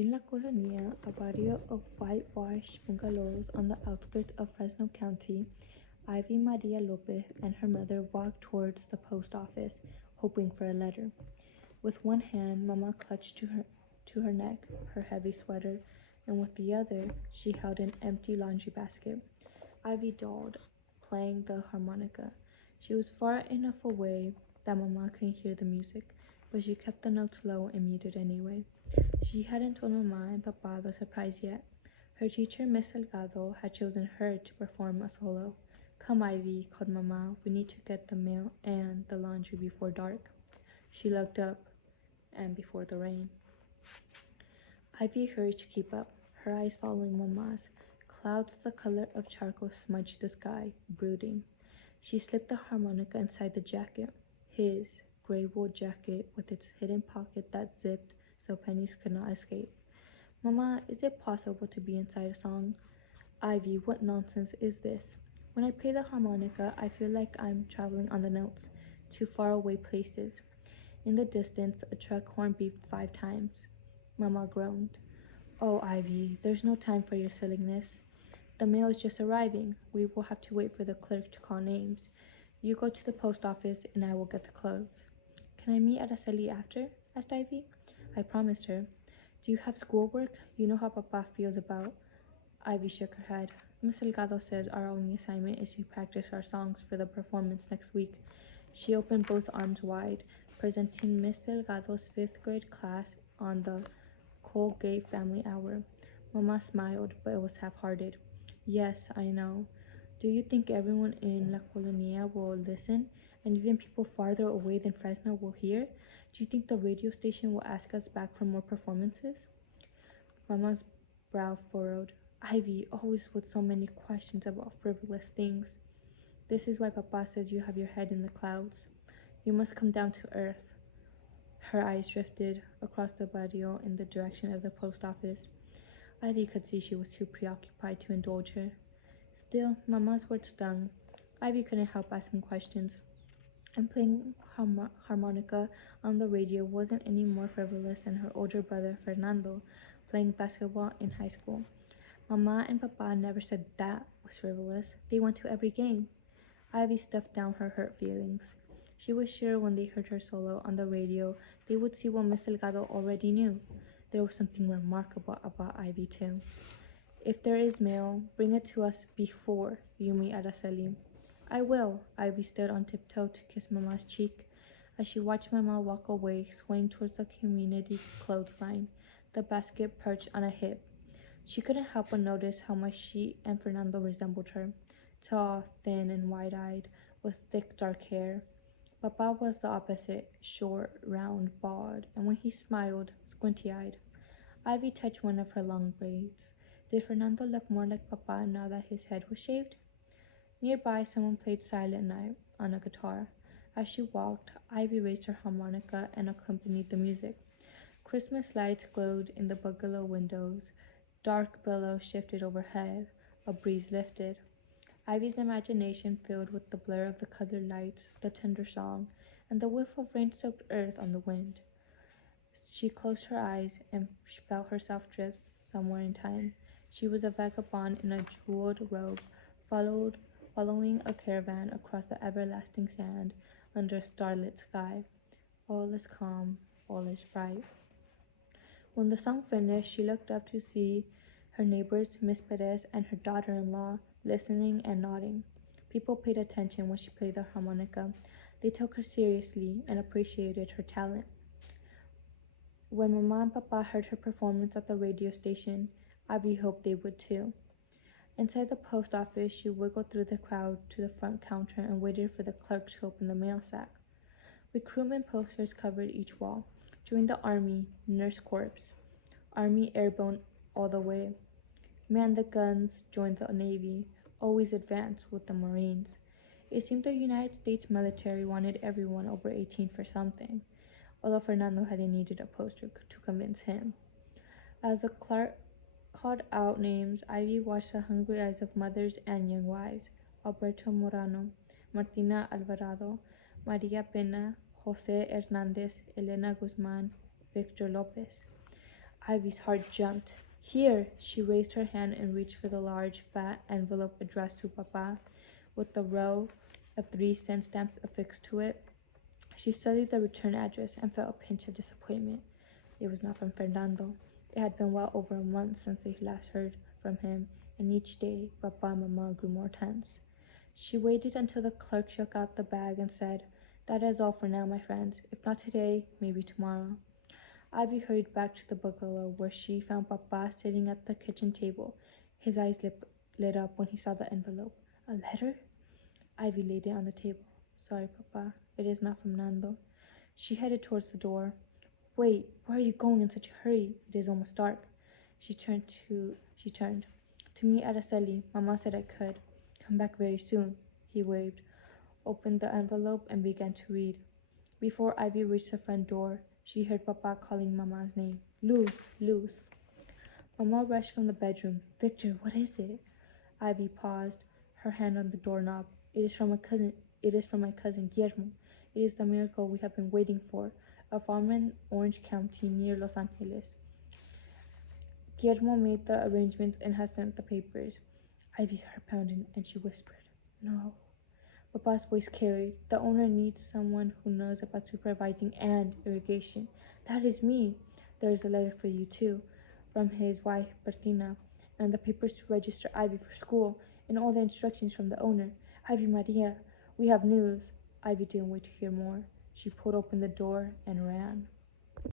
In La Colonia, a barrio of whitewashed bungalows on the outskirts of Fresno County, Ivy Maria Lopez and her mother walked towards the post office, hoping for a letter. With one hand, Mama clutched to her neck her heavy sweater, and with the other, she held an empty laundry basket. Ivy dawdled, playing the harmonica. She was far enough away that Mama couldn't hear the music, but she kept the notes low and muted anyway. She hadn't told Mama and Papa the surprise yet. Her teacher, Miss Delgado, had chosen her to perform a solo. "Come, Ivy," called Mama. "We need to get the mail and the laundry before dark." She looked up, and before the rain. Ivy hurried to keep up, her eyes following Mama's. Clouds the color of charcoal smudged the sky, brooding. She slipped the harmonica inside the jacket, his gray wool jacket with its hidden pocket that zipped so pennies could not escape. "Mama, is it possible to be inside a song?" "Ivy, what nonsense is this? When I play the harmonica, I feel like I'm traveling on the notes, to faraway places." In the distance, a truck horn beeped 5 times. Mama groaned. "Oh, Ivy, there's no time for your silliness. The mail is just arriving. We will have to wait for the clerk to call names. You go to the post office, and I will get the clothes." "Can I meet Araceli after?" asked Ivy. I promised her. "Do you have schoolwork? You know how Papa feels about—" Ivy shook her head. "Miss Delgado says our only assignment is to practice our songs for the performance next week." She opened both arms wide, presenting Miss Delgado's 5th grade class on the Colgate Family Hour. Mama smiled, but it was half-hearted. "Yes, I know. Do you think everyone in La Colonia will listen, and even people farther away than Fresno will hear? Do you think the radio station will ask us back for more performances?" Mama's brow furrowed. "Ivy, always with so many questions about frivolous things. This is why Papa says you have your head in the clouds. You must come down to earth." Her eyes drifted across the barrio in the direction of the post office. Ivy could see she was too preoccupied to indulge her. Still, Mama's words stung. Ivy couldn't help asking questions. And playing harmonica on the radio wasn't any more frivolous than her older brother Fernando playing basketball in high school. Mama and Papa never said that was frivolous. They went to every game. Ivy stuffed down her hurt feelings. She was sure when they heard her solo on the radio, they would see what Miss Delgado already knew. There was something remarkable about Ivy, too. "If there is mail, bring it to us before you meet Araceli." "I will." Ivy stood on tiptoe to kiss Mama's cheek. As she watched Mama walk away, swaying towards the community clothesline, the basket perched on a hip, she couldn't help but notice how much she and Fernando resembled her. Tall, thin, and wide-eyed, with thick dark hair. Papa was the opposite, short, round, bald, and when he smiled, squinty-eyed. Ivy touched one of her long braids. Did Fernando look more like Papa now that his head was shaved? Nearby, someone played Silent Night on a guitar. As she walked, Ivy raised her harmonica and accompanied the music. Christmas lights glowed in the bungalow windows. Dark billows shifted overhead. A breeze lifted. Ivy's imagination filled with the blur of the colored lights, the tender song, and the whiff of rain-soaked earth on the wind. She closed her eyes and felt herself drift somewhere in time. She was a vagabond in a jeweled robe, following a caravan across the everlasting sand under a starlit sky. All is calm, all is bright. When the song finished, she looked up to see her neighbors, Miss Perez and her daughter-in-law, listening and nodding. People paid attention when she played the harmonica. They took her seriously and appreciated her talent. When Mama and Papa heard her performance at the radio station, Ivy hoped they would too. Inside the post office, she wiggled through the crowd to the front counter and waited for the clerk to open the mail sack. Recruitment posters covered each wall. Join the Army, Nurse Corps. Army airborne all the way. Man the guns, join the Navy. Always advance with the Marines. It seemed the United States military wanted everyone over 18 for something, although Fernando hadn't needed a poster to convince him. As the clerk called out names, Ivy watched the hungry eyes of mothers and young wives. Alberto Morano, Martina Alvarado, Maria Pena, Jose Hernandez, Elena Guzman, Victor Lopez. Ivy's heart jumped. Here! She raised her hand and reached for the large, fat envelope addressed to Papa, with a row of 3-cent stamps affixed to it. She studied the return address and felt a pinch of disappointment. It was not from Fernando. It had been well over a month since they last heard from him, and each day Papa and Mama grew more tense. She waited until the clerk shook out the bag and said, "That is all for now, my friends. If not today, maybe tomorrow." Ivy hurried back to the bungalow, where she found Papa sitting at the kitchen table. His eyes lit up when he saw the envelope. "A letter?" Ivy laid it on the table. "Sorry, Papa. It is not from Nando." She headed towards the door. "Wait, where are you going in such a hurry? It is almost dark." She turned. "To meet Araceli. Mama said I could. Come back very soon." He waved, opened the envelope, and began to read. Before Ivy reached the front door, she heard Papa calling Mama's name. "Luz, Luz." Mama rushed from the bedroom. "Victor, what is it?" Ivy paused, her hand on the doorknob. It is from my cousin Guillermo. It is the miracle we have been waiting for. A farmer in Orange County near Los Angeles. Guillermo made the arrangements and has sent the papers." Ivy's heart pounded, and she whispered, "No." Papa's voice carried. "The owner needs someone who knows about supervising and irrigation. That is me. There is a letter for you, too, from his wife, Bertina, and the papers to register Ivy for school, and all the instructions from the owner. Ivy Maria, we have news." Ivy didn't wait to hear more. She pulled open the door and ran.